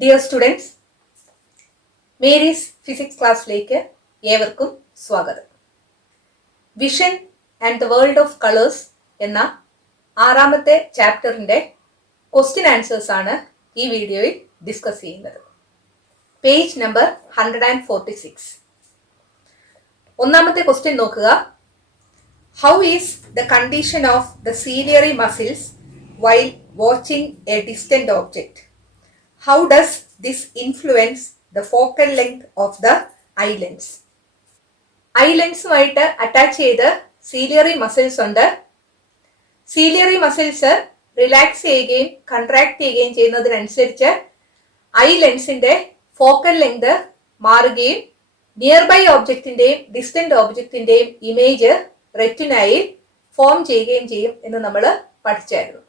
Dear students, Mary's physics ക്ലാസ്സിലേക്ക് ഏവർക്കും സ്വാഗതം. Vision and the world of colours എന്ന ആറാമത്തെ ചാപ്റ്ററിൻ്റെ ക്വസ്റ്റ്യൻ ആൻസേഴ്സ് ആണ് ഈ വീഡിയോയിൽ ഡിസ്കസ് ചെയ്യുന്നത്. Page number 146. ഒന്നാമത്തെ ക്വസ്റ്റ്യൻ നോക്കുക. How is the condition of the ciliary muscles while watching a distant object? How does this influence the focal length of the eye lens? Eye ലെൻസുമായിട്ട് attach ചെയ്ത് ciliary muscles ഉണ്ട്. Ciliary muscles relax ചെയ്യുകയും contract ചെയ്യുകയും ചെയ്യുന്നതിനനുസരിച്ച് eye ലെൻസിന്റെ focal length മാറുകയും near by ഓബ്ജക്റ്റിന്റെയും distant ഓബ്ജക്റ്റിന്റെയും ഇമേജ് റെറ്റിനയിൽ ഫോം ചെയ്യുകയും ചെയ്യും എന്ന് നമ്മൾ പഠിച്ചായിരുന്നു.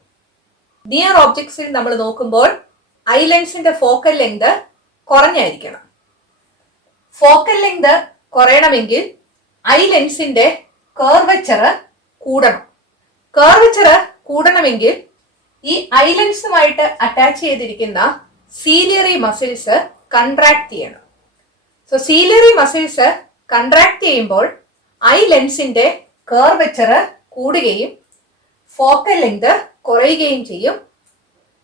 നിയർ ഓബ്ജക്ട്സിൽ നമ്മൾ നോക്കുമ്പോൾ ഐ ലെൻസിന്റെ ഫോക്കൽ ലെങ്ത് കുറഞ്ഞായിരിക്കണം. ഫോക്കൽ ലെങ്ത് കുറയണമെങ്കിൽ ഐ ലെൻസിന്റെ കർവച്ചർ കൂടണം. കർവച്ചർ കൂടണമെങ്കിൽ ഈ ഐ ലെൻസുമായിട്ട് അറ്റാച്ച് ചെയ്തിരിക്കുന്ന സീലിയറി മസിൽസ് കൺട്രാക്ട് ചെയ്യണം. സോ സീലിയറി മസിൽസ് കൺട്രാക്ട് ചെയ്യുമ്പോൾ ഐ ലെൻസിന്റെ കർവച്ചർ കൂടുകയും ഫോക്കൽ ലെങ്ത് കുറയുകയും ചെയ്യും.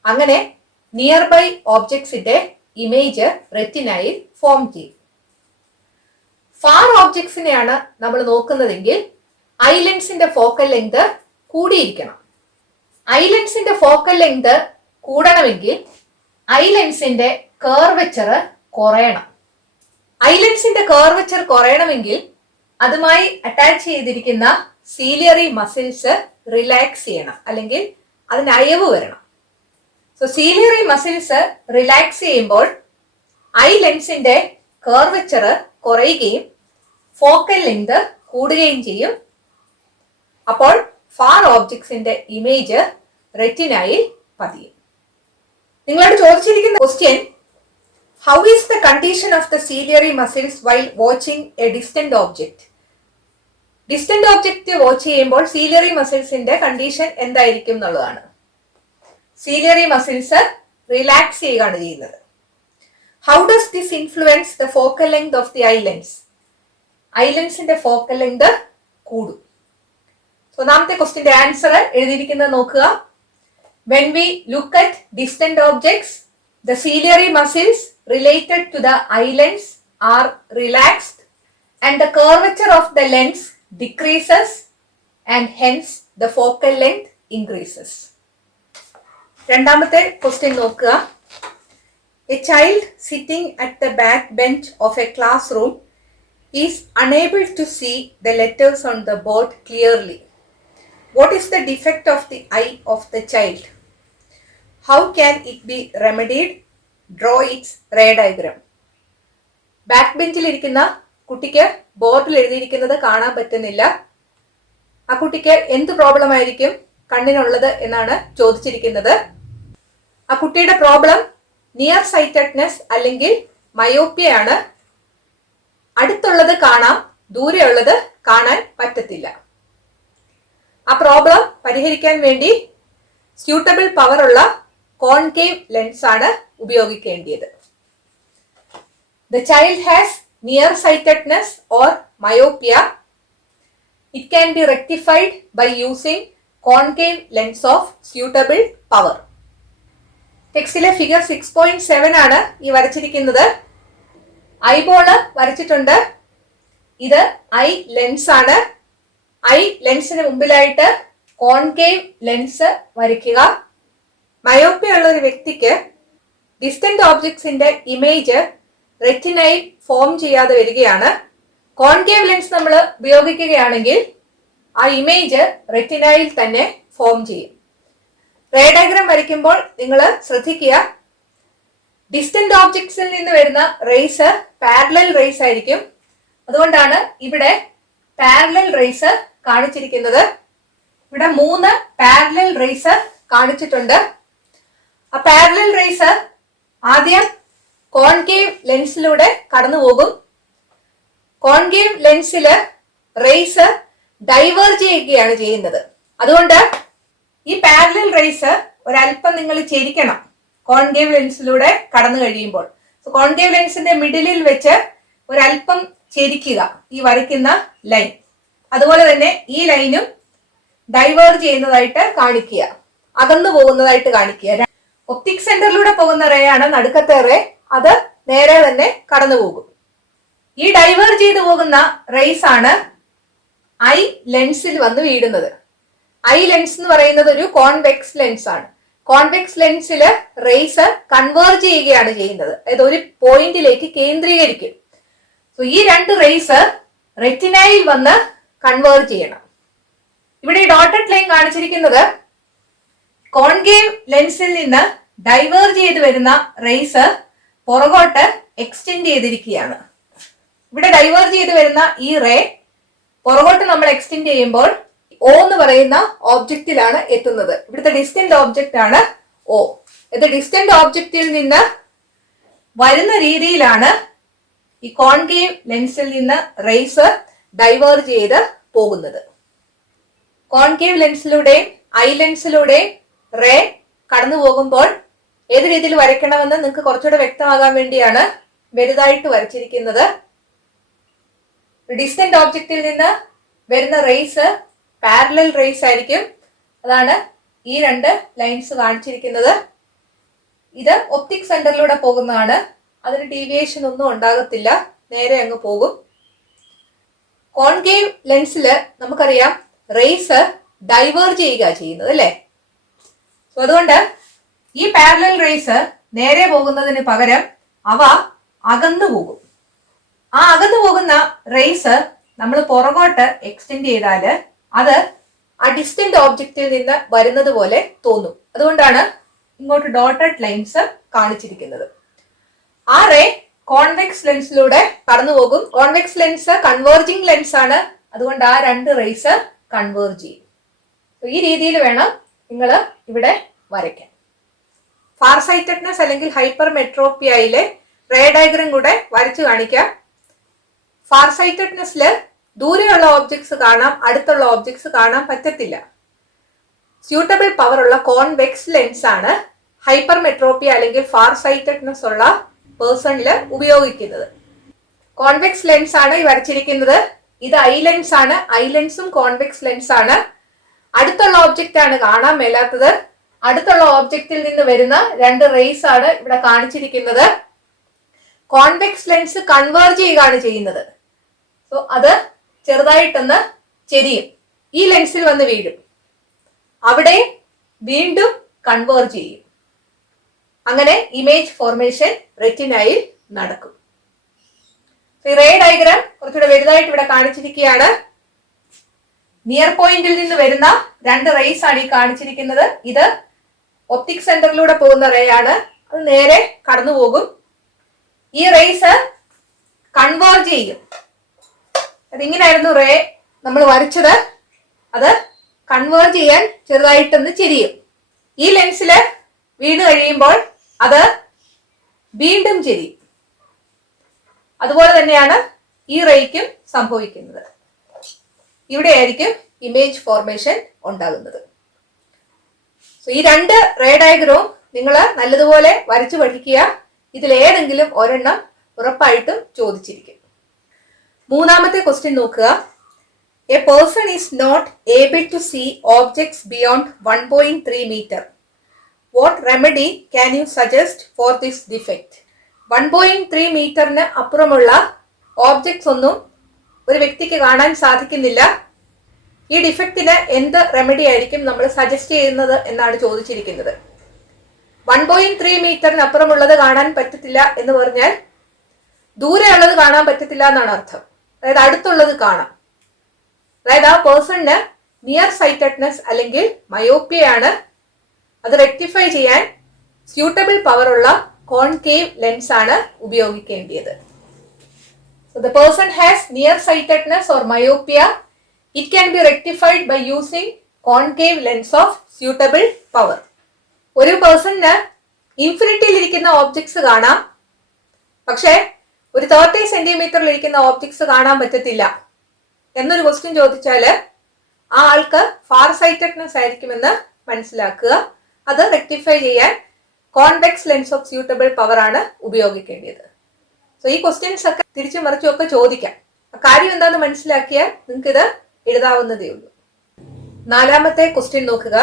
അങ്ങനെ നിയർ ബൈ ഓബ്ജക്ട്സിന്റെ ഇമേജ് റെറ്റിനയിൽ ഫോം ചെയ്യും. ഫാർ ഓബ്ജക്ട്സിനെയാണ് നമ്മൾ നോക്കുന്നതെങ്കിൽ ഐ ലെൻസിന്റെ ഫോക്കൽ ലെങ്ത് കൂടിയിരിക്കണം. ഐ ലെൻസിന്റെ ഫോക്കൽ ലെങ്ത് കൂടണമെങ്കിൽ ഐ ലെൻസിന്റെ കർവച്ചർ കുറയണം. ഐ ലെൻസിന്റെ കർവച്ചർ കുറയണമെങ്കിൽ അതുമായി അറ്റാച്ച് ചെയ്തിരിക്കുന്ന സീലിയറി മസിൽസ് റിലാക്സ് ചെയ്യണം, അല്ലെങ്കിൽ അതിന് അയവ് വരണം. സോ സീലിയറി മസിൽസ് റിലാക്സ് ചെയ്യുമ്പോൾ ഐ ലെൻസിന്റെ കർവച്ചർ കുറയുകയും ഫോക്കൽ ലെങ്ത് കൂടുകയും ചെയ്യും. അപ്പോൾ ഫാർ ഓബ്ജക്ട്സിന്റെ ഇമേജ് റെറ്റിനയിൽ പതിയും. നിങ്ങളോട് ചോദിച്ചിരിക്കുന്ന question, how is the condition of the ciliary muscles while watching a distant object? Distant object watch ചെയ്യുമ്പോൾ സീലിയറി മസിൽസിന്റെ കണ്ടീഷൻ എന്തായിരിക്കും എന്നുള്ളതാണ്. സീലിയറി മസിൽസ് റിലാക്സ് ചെയ്യുകയാണ് ചെയ്യുന്നത്. How does this influence the focal length of the eye lens? Eye ലെൻസിന്റെ focal length കൂടും. So ഒന്നാമത്തെ ക്വസ്റ്റിന്റെ ആൻസർ എഴുതിയിരിക്കുന്നത് നോക്കുക. When we look at distant objects, the ciliary muscles related to the eye lens are relaxed and the curvature of the lens decreases and hence the focal length increases. രണ്ടാമത്തെ question നോക്കുക. A child sitting at the back bench of a classroom is unable to see the letters on the board clearly. What is the defect of the eye of the child? How can it be remedied? Draw its ray diagram. Back ബെഞ്ചിലിരിക്കുന്ന കുട്ടിക്ക് ബോർഡിൽ എഴുതിയിരിക്കുന്നത് കാണാൻ പറ്റുന്നില്ല. ആ കുട്ടിക്ക് എന്ത് problem ആയിരിക്കും കണ്ണിനുള്ളത് എന്നാണ് ചോദിച്ചിരിക്കുന്നത്. ആ കുട്ടിയുടെ പ്രോബ്ലം നിയർ സൈറ്റഡ്നെസ് അല്ലെങ്കിൽ മയോപ്പിയ ആണ്. അടുത്തുള്ളത് കാണാം, ദൂരെയുള്ളത് കാണാൻ പറ്റത്തില്ല. ആ പ്രോബ്ലം പരിഹരിക്കാൻ വേണ്ടി സ്യൂട്ടബിൾ പവർ ഉള്ള കോൺകേവ് ലെൻസ് ആണ് ഉപയോഗിക്കേണ്ടത്. The child has nearsightedness or myopia. It can be rectified by using concave lens of suitable power. ടെക്സ്റ്റിലെ ഫിഗർ 6.7 ആണ് ഈ വരച്ചിരിക്കുന്നത്. ഐബോള് വരച്ചിട്ടുണ്ട്. ഇത് ഐ ലെൻസ് ആണ്. ഐ ലെൻസിന് മുമ്പിലായിട്ട് കോൺകേവ് ലെൻസ് വരയ്ക്കുക. മയോപ്പിയ ഉള്ള ഒരു വ്യക്തിക്ക് ഡിസ്റ്റന്റ് ഓബ്ജക്ട്സിന്റെ ഇമേജ് റെറ്റിനയിൽ ഫോം ചെയ്യാതെ വരികയാണ്. കോൺകേവ് ലെൻസ് നമ്മൾ ഉപയോഗിക്കുകയാണെങ്കിൽ ആ ഇമേജ് റെറ്റിനയിൽ തന്നെ ഫോം ചെയ്യും. റേ ഡയഗ്രാം വരയ്ക്കുമ്പോൾ നിങ്ങൾ ശ്രദ്ധിക്കുക, ഡിസ്റ്റന്റ് ഓബ്ജക്ട്സിൽ നിന്ന് വരുന്ന റേസ് പാരലൽ റേസ് ആയിരിക്കും. അതുകൊണ്ടാണ് ഇവിടെ പാരലൽ റേസ് കാണിച്ചിരിക്കുന്നത്. ഇവിടെ 3 പാരലൽ റേസ് കാണിച്ചിട്ടുണ്ട്. ആ പാരലൽ റേസ് ആദ്യം കോൺകേവ് ലെൻസിലൂടെ കടന്നു പോകും. കോൺകേവ് ലെൻസില് റേസ് ഡൈവേർജ് ചെയ്യുകയാണ് ചെയ്യുന്നത്. അതുകൊണ്ട് ഈ പാരലൽ റേസ് ഒരല്പം നിങ്ങൾ ചെരിക്കണം. കോൺകേവ് ലെൻസിലൂടെ കടന്നു കഴിയുമ്പോൾ. കോൺകേവ് ലെൻസിന്റെ മിഡിലിൽ വെച്ച് ഒരല്പം ചെരിക്കുക ഈ വരയ്ക്കുന്ന ലൈൻ. അതുപോലെ തന്നെ ഈ ലൈനും ഡൈവേർജ് ചെയ്യുന്നതായിട്ട് കാണിക്കുക, അകന്നു പോകുന്നതായിട്ട് കാണിക്കുക. ഒപ്റ്റിക് സെന്ററിലൂടെ പോകുന്ന റേ ആണ് നടുക്കത്തെ റേ, അത് നേരെ തന്നെ കടന്നു പോകും. ഈ ഡൈവേർജ് ചെയ്തു പോകുന്ന റേസ് ആണ് ഐ ലെൻസിൽ വന്ന് വീഴുന്നത്. ഐ ലെൻസ് എന്ന് പറയുന്നത് ഒരു കോൺവെക്സ് ലെൻസ് ആണ്. കോൺവെക്സ് ലെൻസിൽ റേസ് കൺവേർജ് ചെയ്യുകയാണ് ചെയ്യുന്നത്, അതായത് ഒരു പോയിന്റിലേക്ക് കേന്ദ്രീകരിക്കും. സോ ഈ രണ്ട് റേസ് റെറ്റിനയിൽ വന്ന് കൺവേർജ് ചെയ്യണം. ഇവിടെ ഈ ഡോട്ടഡ് ലൈൻ കാണിച്ചിരിക്കുന്നത് കോൺകേവ് ലെൻസിൽ നിന്ന് ഡൈവേർജ് ചെയ്ത് വരുന്ന റേസ് പുറകോട്ട് എക്സ്റ്റെൻഡ് ചെയ്തിരിക്കുകയാണ്. ഇവിടെ ഡൈവേർജ് ചെയ്ത് വരുന്ന ഈ റേ പുറകോട്ട് നമ്മൾ എക്സ്റ്റെൻഡ് ചെയ്യുമ്പോൾ O എന്ന് പറയുന്ന ഓബ്ജക്റ്റിലാണ് എത്തുന്നത്. ഇവിടുത്തെ ഡിസ്റ്റന്റ് ഓബ്ജക്റ്റ് ആണ് O. ഇത് ഡിസ്റ്റന്റ് ഓബ്ജക്റ്റിൽ നിന്ന് വരുന്ന രീതിയിലാണ് ഈ കോൺകേവ് ലെൻസിൽ നിന്ന് റേസ് ഡൈവേർജ് ചെയ്ത് പോകുന്നത്. കോൺകേവ് ലെൻസിലൂടെയും ഐ ലെൻസിലൂടെയും റേ കടന്നു പോകുമ്പോൾ ഏത് രീതിയിൽ വരയ്ക്കണമെന്ന് നിങ്ങൾക്ക് കുറച്ചുകൂടെ വ്യക്തമാകാൻ വേണ്ടിയാണ് വലുതായിട്ട് വരച്ചിരിക്കുന്നത്. ഡിസ്റ്റന്റ് ഓബ്ജക്റ്റിൽ നിന്ന് വരുന്ന റേസ് പാരലൽ റേസ് ആയിരിക്കും. അതാണ് ഈ രണ്ട് ലൈൻസ് കാണിച്ചിരിക്കുന്നത്. ഇത് ഒപ്റ്റിക് സെന്ററിലൂടെ പോകുന്നതാണ്, അതിന് ഡീവിയേഷൻ ഒന്നും ഉണ്ടാകത്തില്ല, നേരെ അങ്ങ് പോകും. കോൺകേവ് ലെൻസിൽ നമുക്കറിയാം റേസ് ഡൈവേർജ് ചെയ്യുക ചെയ്യുന്നത് അല്ലേ. സോ അതുകൊണ്ട് ഈ പാരലൽ റേസ് നേരെ പോകുന്നതിന് പകരം അവ അകന്നു പോകും. ആ അകന്നു പോകുന്ന റേസ് നമ്മൾ പുറകോട്ട് എക്സ്റ്റെൻഡ് ചെയ്താൽ അത് ആ ഡിസ്റ്റന്റ് ഓബ്ജക്റ്റിൽ നിന്ന് വരുന്നത് പോലെ തോന്നും. അതുകൊണ്ടാണ് ഇങ്ങോട്ട് ഡോട്ടഡ് ലൈൻസ് കാണിച്ചിരിക്കുന്നത്. ആ റേ കോൺവെക്സ് ലെൻസിലൂടെ കടന്നു പോകും. കോൺവെക്സ് ലെൻസ് കൺവേർജിങ് ലെൻസ് ആണ്, അതുകൊണ്ട് ആ രണ്ട് റേസ് കൺവേർജ് ചെയ്യും. ഈ രീതിയിൽ വേണം നിങ്ങൾ ഇവിടെ വരയ്ക്കാൻ. ഫാർ സൈറ്റഡ്നെസ് അല്ലെങ്കിൽ ഹൈപ്പർ മെട്രോപ്പിയയിലെ റേ ഡയഗ്രം കൂടെ വരച്ചു കാണിക്കാം. ഫാർ സൈറ്റഡ്നെസ്സിൽ ദൂരെയുള്ള ഓബ്ജക്ട്സ് കാണാം, അടുത്തുള്ള ഓബ്ജക്ട്സ് കാണാൻ പറ്റത്തില്ല. സ്യൂട്ടബിൾ പവർ ഉള്ള കോൺവെക്സ് ലെൻസ് ആണ് ഹൈപ്പർ മെട്രോപ്പിയ അല്ലെങ്കിൽ ഫാർ സൈറ്റഡ്നെസ് ഉള്ള പേഴ്സണിൽ ഉപയോഗിക്കുന്നത്. കോൺവെക്സ് ലെൻസ് ആണ് ഈ വരച്ചിരിക്കുന്നത്. ഇത് ഐ ലെൻസ് ആണ്. ഐ ലെൻസും കോൺവെക്സ് ലെൻസ് ആണ്. അടുത്തുള്ള ഓബ്ജക്റ്റ് ആണ് കാണാൻ മേലാത്തത്. അടുത്തുള്ള ഓബ്ജക്റ്റിൽ നിന്ന് വരുന്ന രണ്ട് റേസ് ആണ് ഇവിടെ കാണിച്ചിരിക്കുന്നത്. കോൺവെക്സ് ലെൻസ് കൺവേർജ് ചെയ്യുകയാണ് ചെയ്യുന്നത്. സോ അത് ചെറുതായിട്ടൊന്ന് ചെരിയും, ഈ ലെൻസിൽ വന്ന് വീഴും, അവിടെ വീണ്ടും കൺവേർജ് ചെയ്യും. അങ്ങനെ ഇമേജ് ഫോർമേഷൻ റെറ്റിനയിൽ നടക്കും. റേ ഡയഗ്രാം കുറച്ചുകൂടെ വലുതായിട്ട് ഇവിടെ കാണിച്ചിരിക്കുകയാണ്. നിയർ പോയിന്റിൽ നിന്ന് വരുന്ന രണ്ട് റേസ് ആണ് ഈ കാണിച്ചിരിക്കുന്നത്. ഇത് ഒപ്റ്റിക് സെന്ററിലൂടെ പോകുന്ന റേ ആണ്, അത് നേരെ കടന്നു പോകും. ഈ റേസ് കൺവേർജ് ചെയ്യും. അതിങ്ങനായിരുന്നു റേ നമ്മൾ വരച്ചത്. അത് കൺവേർജ് ചെയ്യാൻ ചെറുതായിട്ടൊന്ന് ചെരിയും. ഈ ലെൻസിൽ വീണ് കഴിയുമ്പോൾ അത് വീണ്ടും ചെരിയും. അതുപോലെ തന്നെയാണ് ഈ റേയ്ക്കും സംഭവിക്കുന്നത്. ഇവിടെയായിരിക്കും ഇമേജ് ഫോർമേഷൻ ഉണ്ടാകുന്നത്. ഈ രണ്ട് റേ ഡയഗ്രവും നിങ്ങൾ നല്ലതുപോലെ വരച്ചു പഠിക്കുക. ഇതിലേതെങ്കിലും ഒരെണ്ണം ഉറപ്പായിട്ടും ചോദിച്ചിരിക്കും. മൂന്നാമത്തെ ക്വസ്റ്റ്യൻ നോക്കുക. A person is not able to see objects beyond 1.3 metre. What remedy can you suggest for this defect? 1.3 മീറ്ററിന് അപ്പുറമുള്ള ഓബ്ജക്ട്സ് ഒന്നും ഒരു വ്യക്തിക്ക് കാണാൻ സാധിക്കുന്നില്ല. ഈ ഡിഫക്റ്റിന് എന്ത് റെമഡി ആയിരിക്കും നമ്മൾ സജസ്റ്റ് ചെയ്യുന്നത് എന്നാണ് ചോദിച്ചിരിക്കുന്നത്. 1.3 മീറ്ററിന് അപ്പുറമുള്ളത് കാണാൻ പറ്റത്തില്ല എന്ന് പറഞ്ഞാൽ ദൂരെയുള്ളത് കാണാൻ പറ്റത്തില്ല എന്നാണ് അർത്ഥം. അതായത് അടുത്തുള്ളത് കാണാം. അതായത് ആ പേഴ്സണിന് നിയർ സൈറ്റഡ്നെസ് അല്ലെങ്കിൽ മയോപ്പിയാണ്. അത് റെക്ടിഫൈ ചെയ്യാൻ സ്യൂട്ടബിൾ പവർ ഉള്ള കോൺകേവ് ലെൻസ് ആണ് ഉപയോഗിക്കേണ്ടത്. So the person has nearsightedness or myopia. It can be rectified by using concave lens of suitable power. ഒരു പേഴ്സണിന് ഇൻഫിനിറ്റിയിൽ ഇരിക്കുന്ന ഓബ്ജക്ട്സ് കാണാം, പക്ഷേ ഒരു 30 സെന്റിമീറ്ററിൽ ഇരിക്കുന്ന ഓബ്ജക്ട്സ് കാണാൻ പറ്റത്തില്ല എന്നൊരു ക്വസ്റ്റ്യൻ ചോദിച്ചാൽ ആ ആൾക്ക് ഫാർ സൈറ്റഡ്നെസ് ആയിരിക്കുമെന്ന് മനസ്സിലാക്കുക. അത് റെക്ടിഫൈ ചെയ്യാൻ convex lens of suitable power ആണ് ഉപയോഗിക്കേണ്ടത്. സോ ഈ ക്വസ്റ്റ്യൻസ് ഒക്കെ തിരിച്ചും മറിച്ചും ഒക്കെ ചോദിക്കാം. കാര്യം എന്താണെന്ന് മനസ്സിലാക്കിയാൽ നിങ്ങൾക്ക് ഇത് എഴുതാവുന്നതേ ഉള്ളൂ. നാലാമത്തെ ക്വസ്റ്റ്യൻ നോക്കുക.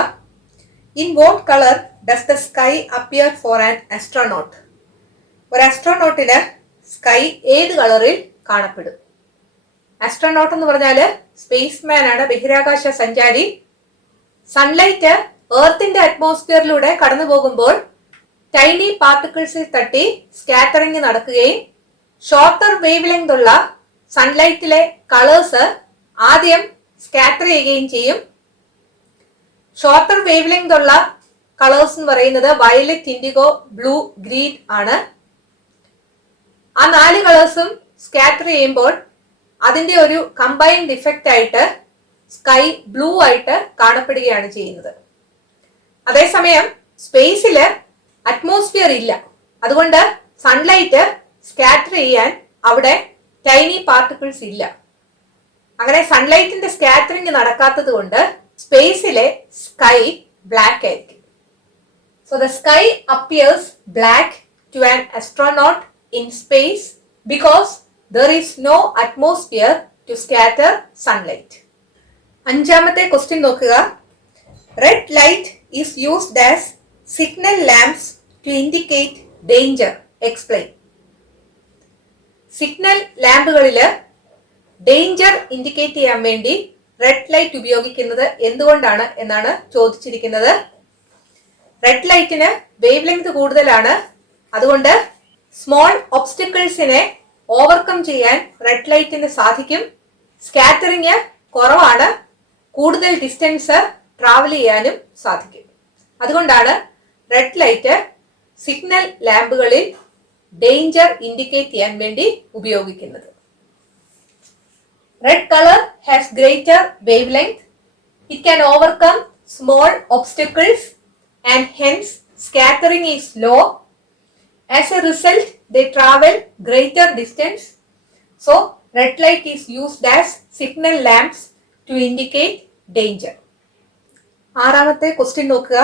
In what colour does the sky appear for an astronaut? ഒരു ആസ്ട്രോനോട്ടിന് സ്കൈ ഏത് കളറിൽ കാണപ്പെടും? ആസ്ട്രോനോട്ട് എന്ന് പറഞ്ഞാൽ സ്പേസ്മാൻ ആണ്, ബഹിരാകാശ സഞ്ചാരി. സൺലൈറ്റ് എർത്തിന്റെ അറ്റ്മോസ്ഫിയറിലൂടെ കടന്നു പോകുമ്പോൾ ടൈനി പാർട്ടിക്കിൾസിൽ തട്ടി സ്കാറ്ററിംഗ് നടക്കുകയും ഷോർട്ടർ വേവ് ലെങ്ത് ഉള്ള സൺലൈറ്റിലെ കളേഴ്സ് ആദ്യം സ്കാറ്റർ ചെയ്യുകയും ചെയ്യും. ഷോർട്ടർ വേവ് ലെങ്ത് ഉള്ള കളേഴ്സ് എന്ന് പറയുന്നത് വയലറ്റ്, ഇൻഡിഗോ, ബ്ലൂ, ഗ്രീൻ ആണ്. ആ 4 കളേഴ്സും സ്കാറ്റർ ചെയ്യുമ്പോൾ അതിന്റെ ഒരു കമ്പൈൻഡ് ഇഫക്റ്റ് ആയിട്ട് സ്കൈ ബ്ലൂ ആയിട്ട് കാണപ്പെടുകയാണ് ചെയ്യുന്നത്. അതേസമയം സ്പേസില് അറ്റ്മോസ്ഫിയർ ഇല്ല, അതുകൊണ്ട് സൺലൈറ്റ് സ്കാറ്റർ ചെയ്യാൻ അവിടെ ടൈനി പാർട്ടിക്കിൾസ് ഇല്ല. അങ്ങനെ സൺലൈറ്റിന്റെ സ്കാറ്ററിംഗ് നടക്കാത്തത് കൊണ്ട് സ്പേസിലെ സ്കൈ ബ്ലാക്ക് ആയിരിക്കും. So the sky appears black to an astronaut in space because there is no atmosphere to scatter sunlight. അഞ്ചാമത്തെ ക്വസ്റ്റ്യൻ നോക്കുക. Red light is used as signal lamps to indicate danger. Explain. Signal ലാമ്പുകളിൽ danger indicate ചെയ്യാൻ വേണ്ടി red light ഉപയോഗിക്കുന്നത് എന്തുകൊണ്ടാണ് എന്നാണ് ചോദിച്ചിരിക്കുന്നത്. റെഡ് ലൈറ്റിന് വേവ് ലെങ്ത് കൂടുതലാണ്, അതുകൊണ്ട് സ്മോൾ ഒബ്സ്റ്റക്കിൾസിനെ ഓവർകം ചെയ്യാൻ റെഡ് ലൈറ്റിന് സാധിക്കും. സ്കാറ്ററിങ് കുറവാണ്, കൂടുതൽ ഡിസ്റ്റൻസ് ട്രാവൽ ചെയ്യാനും സാധിക്കും. അതുകൊണ്ടാണ് റെഡ് ലൈറ്റ് സിഗ്നൽ ലാമ്പുകളിൽ ഡേഞ്ചർ ഇൻഡിക്കേറ്റ് ചെയ്യാൻ വേണ്ടി ഉപയോഗിക്കുന്നത്. Red colour has greater wavelength. It can overcome small obstacles and hence scattering is low. As a result, they travel greater distance. So, red light is used as signal lamps to indicate danger. ആറാമത്തെ question നോക്കുക.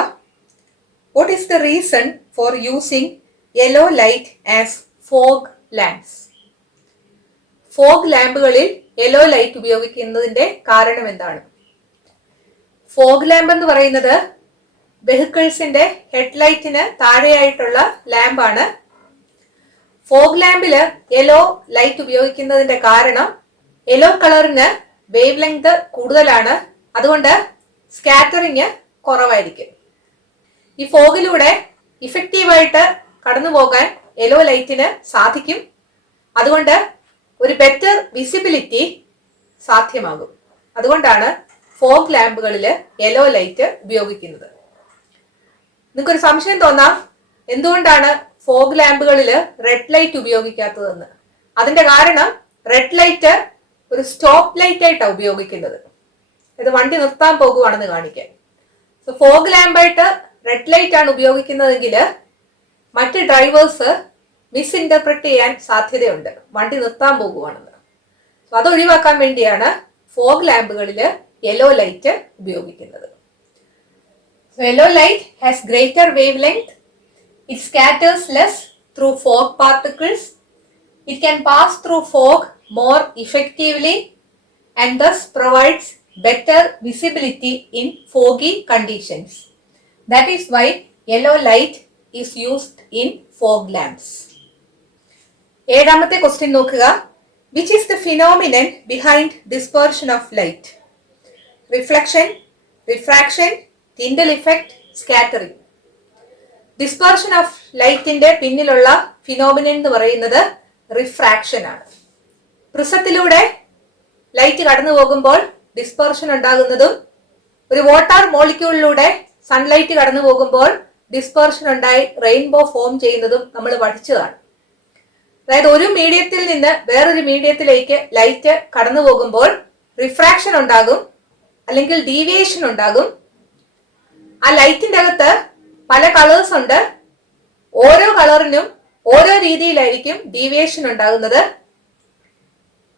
What is the reason for using yellow light as fog lamps? Fog ലാമ്പുകളിൽ yellow light ഉപയോഗിക്കുന്നതിന്റെ കാരണം എന്താണ്? Fog lamp എന്ന് പറയുന്നത് വെഹിക്കിൾസിന്റെ ഹെഡ്ലൈറ്റിന് താഴെയായിട്ടുള്ള ലാമ്പാണ്. ഫോഗ് ലാമ്പില് യെല്ലോ ലൈറ്റ് ഉപയോഗിക്കുന്നതിന്റെ കാരണം യെല്ലോ കളറിന് വേവ് ലെങ്ത് കൂടുതലാണ്, അതുകൊണ്ട് സ്കാറ്ററിങ് കുറവായിരിക്കും. ഈ ഫോഗിലൂടെ ഇഫക്റ്റീവായിട്ട് കടന്നു പോകാൻ യെല്ലോ ലൈറ്റിന് സാധിക്കും, അതുകൊണ്ട് ഒരു ബെറ്റർ വിസിബിലിറ്റി സാധ്യമാകും. അതുകൊണ്ടാണ് ഫോഗ് ലാമ്പുകളിൽ യെല്ലോ ലൈറ്റ് ഉപയോഗിക്കുന്നത്. നിങ്ങൾക്കൊരു സംശയം തോന്നാം, എന്തുകൊണ്ടാണ് ഫോഗ് ലാമ്പുകളിൽ റെഡ് ലൈറ്റ് ഉപയോഗിക്കാത്തതെന്ന്. അതിന്റെ കാരണം റെഡ് ലൈറ്റ് ഒരു സ്റ്റോപ്പ് ലൈറ്റ് ആയിട്ടാണ് ഉപയോഗിക്കുന്നത്. ഇത് വണ്ടി നിർത്താൻ പോകുവാണെന്ന് കാണിക്കാൻ. സോ ഫോഗ് ലാമ്പായിട്ട് റെഡ് ലൈറ്റ് ആണ് ഉപയോഗിക്കുന്നതെങ്കിൽ മറ്റ് ഡ്രൈവേഴ്സ് മിസ്ഇന്റർപ്രറ്റ് ചെയ്യാൻ സാധ്യതയുണ്ട്, വണ്ടി നിർത്താൻ പോകുവാണെന്ന്. സോ അത് ഒഴിവാക്കാൻ വേണ്ടിയാണ് ഫോഗ് ലാമ്പുകളിൽ യെല്ലോ ലൈറ്റ് ഉപയോഗിക്കുന്നത്. So yellow light has greater wavelength. It scatters less through fog particles. It can pass through fog more effectively and thus provides better visibility in foggy conditions. That is why yellow light is used in fog lamps. ഏഴാമത്തെ question നോക്കുക. Which is the phenomenon behind dispersion of light? Reflection, refraction, Tyndall effect, scattering. Dispersion of ലൈറ്റിന്റെ പിന്നിലുള്ള phenomenon എന്ന് പറയുന്നത് refraction ആണ്. പ്രിസത്തിലൂടെ light കടന്നു പോകുമ്പോൾ dispersion ഉണ്ടാകുന്നതും ഒരു വാട്ടർ മോളിക്യൂളിലൂടെ സൺലൈറ്റ് കടന്നു പോകുമ്പോൾ ഡിസ്പെർഷൻ ഉണ്ടായി റെയിൻബോ ഫോം ചെയ്യുന്നതും നമ്മൾ പഠിച്ചതാണ്. അതായത് ഒരു മീഡിയത്തിൽ നിന്ന് വേറൊരു മീഡിയത്തിലേക്ക് ലൈറ്റ് കടന്നു പോകുമ്പോൾ റിഫ്രാക്ഷൻ ഉണ്ടാകും, അല്ലെങ്കിൽ ഡീവിയേഷൻ ഉണ്ടാകും. ആ ലൈറ്റിന്റെ അകത്ത് പല കളേഴ്സ് ഉണ്ട്, ഓരോ കളറിനും ഓരോ രീതിയിലായിരിക്കും ഡീവിയേഷൻ ഉണ്ടാകുന്നത്.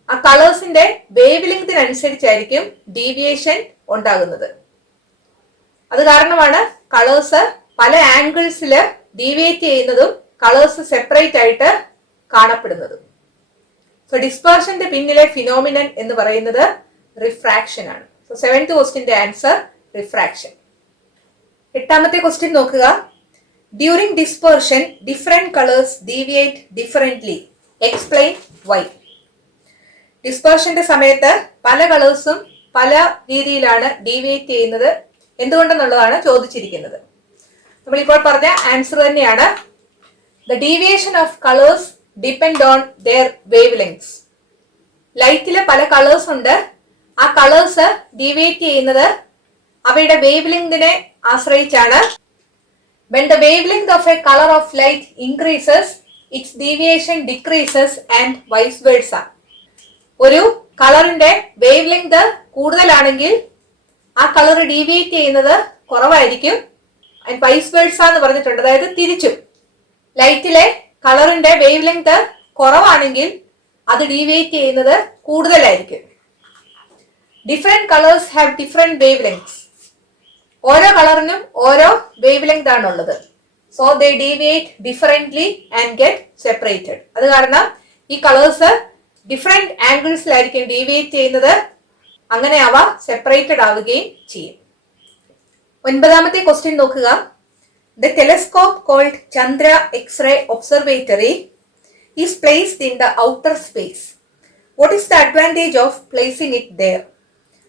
ആ കളേഴ്സിന്റെ വേവ് ലെങ്തിനനുസരിച്ചായിരിക്കും ഡീവിയേഷൻ ഉണ്ടാകുന്നത്. അത് കാരണമാണ് കളേഴ്സ് പല ആംഗിൾസിൽ ഡീവിയേറ്റ് ചെയ്യുന്നതും കളേഴ്സ് സെപ്പറേറ്റ് ആയിട്ട് കാണപ്പെടുന്നതും. സോ ഡിസ്പെർഷന്റെ പിന്നിലെ ഫിനോമിനൻ എന്ന് പറയുന്നത് റിഫ്രാക്ഷൻ ആണ്. സോ 7th ക്വസ്റ്റ്യന്റെ ആൻസർ റിഫ്രാക്ഷൻ. 8ാമത്തെ ക്വസ്റ്റ്യൻ നോക്കുക. During dispersion different colours deviate differently. Explain why. ഡിസ്പെർഷന്റെ സമയത്ത് പല കളേഴ്സും പല രീതിയിലാണ് ഡീവിയേറ്റ് ചെയ്യുന്നത്, എന്തുകൊണ്ടെന്നുള്ളതാണ് ചോദിച്ചിരിക്കുന്നത്. നമ്മളിപ്പോൾ പറഞ്ഞ ആൻസർ തന്നെയാണ്. The deviation of colours depend on their wavelengths. ലൈറ്റില് പല കളേഴ്സ് ഉണ്ട്. ആ കളേഴ്സ് ഡീവിയേറ്റ് ചെയ്യുന്നത് അവയുടെ വേവ് ലെങ്തിനെ ആശ്രയിച്ചാണ്. When the wavelength of a color of light increases, its deviation decreases and vice versa. ഒരു കളറിന്റെ വേവ് ലെങ്ത് കൂടുതലാണെങ്കിൽ ആ കളർ ഡീവിയേറ്റ് ചെയ്യുന്നത് കുറവായിരിക്കും. ആൻഡ് വൈസ് വേഴ്സ എന്ന് പറഞ്ഞിട്ടുണ്ട്, അതായത് തിരിച്ചും. ലൈറ്റിലെ കളറിന്റെ വേവ് ലെങ്ത് കുറവാണെങ്കിൽ അത് ഡീവിയേറ്റ് ചെയ്യുന്നത് കൂടുതലായിരിക്കും. Different colours have different wave lengths. ഓരോ കളറിനും ഓരോ വേവ് ലെങ്ത് ആണുള്ളത്. So they deviate differently and get separated. അത് കാരണം ഈ കളേഴ്സ് ഡിഫറെന്റ് ആംഗിൾസിലായിരിക്കും ഡീവിയേറ്റ് ചെയ്യുന്നത്. അങ്ങനെ അവ സെപ്പറേറ്റഡ് ആവുകയും ചെയ്യും. 9ാമത്തെ ക്വസ്റ്റ്യൻ നോക്കുക. The telescope called Chandra X-ray observatory is placed in the outer space. What is the advantage of placing it there?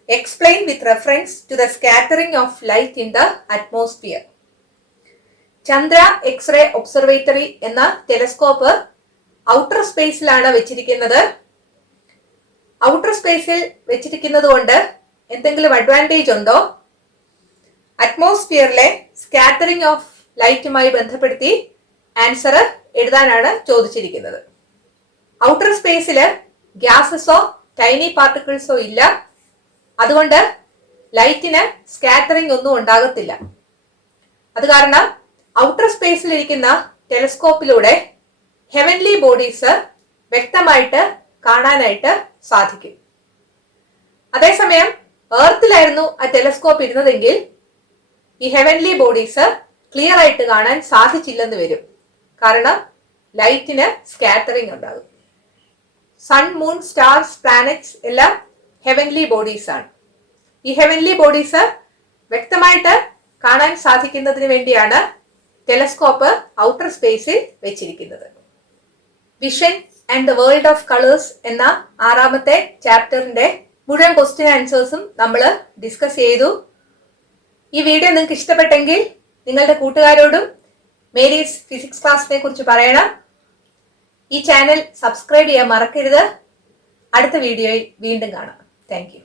Explain with reference to the scattering of light in the atmosphere. Chandra X-ray observatory എന്ന telescope outer സ്പേസിലാണ് വെച്ചിരിക്കുന്നത്. Outer സ്പേസിൽ വെച്ചിരിക്കുന്നത് കൊണ്ട് എന്തെങ്കിലും advantage ഉണ്ടോ? അറ്റ്മോസ്ഫിയറിലെ scattering of ലൈറ്റുമായി ബന്ധപ്പെടുത്തി answer എഴുതാനാണ് ചോദിച്ചിരിക്കുന്നത്. ഔട്ടർ സ്പേസില് ഗ്യാസസോ ടൈനി പാർട്ടിക്കിൾസോ ഇല്ല. അതുകൊണ്ട് ലൈറ്റിന് സ്കാറ്ററിംഗ് ഒന്നും ഉണ്ടാകത്തില്ല. അത് കാരണം ഔട്ടർ സ്പേസിലിരിക്കുന്ന ടെലസ്കോപ്പിലൂടെ ഹെവൻലി ബോഡീസ് വ്യക്തമായിട്ട് കാണാനായിട്ട് സാധിക്കും. അതേസമയം എർത്തിലായിരുന്നു ആ ടെലസ്കോപ്പ് ഇരുന്നതെങ്കിൽ ഈ ഹെവൻലി ബോഡീസ് ക്ലിയർ ആയിട്ട് കാണാൻ സാധിച്ചില്ലെന്ന് വരും. കാരണം ലൈറ്റിന് സ്കാറ്ററിംഗ് ഉണ്ടാകും. സൺ, മൂൺ, സ്റ്റാർസ്, പ്ലാനറ്റ്സ് എല്ലാം ഹെവൻലി ബോഡീസ് ആണ്. ഈ ഹെവൻലി ബോഡീസ് വ്യക്തമായിട്ട് കാണാൻ സാധിക്കുന്നതിന് വേണ്ടിയാണ് ടെലസ്കോപ്പ് ഔട്ടർ സ്പേസിൽ വെച്ചിരിക്കുന്നത്. Vision and the world of colours എന്ന 6ാമത്തെ ചാപ്റ്ററിന്റെ മുഴുവൻ ക്വസ്റ്റ്യൻ ആൻസേഴ്സും നമ്മൾ ഡിസ്കസ് ചെയ്തു. ഈ വീഡിയോ നിങ്ങൾക്ക് ഇഷ്ടപ്പെട്ടെങ്കിൽ നിങ്ങളുടെ കൂട്ടുകാരോടും മേരീസ് ഫിസിക്സ് ക്ലാസിനെ കുറിച്ച് പറയണം. ഈ ചാനൽ സബ്സ്ക്രൈബ് ചെയ്യാൻ മറക്കരുത്. അടുത്ത വീഡിയോയിൽ വീണ്ടും കാണാം. Thank you.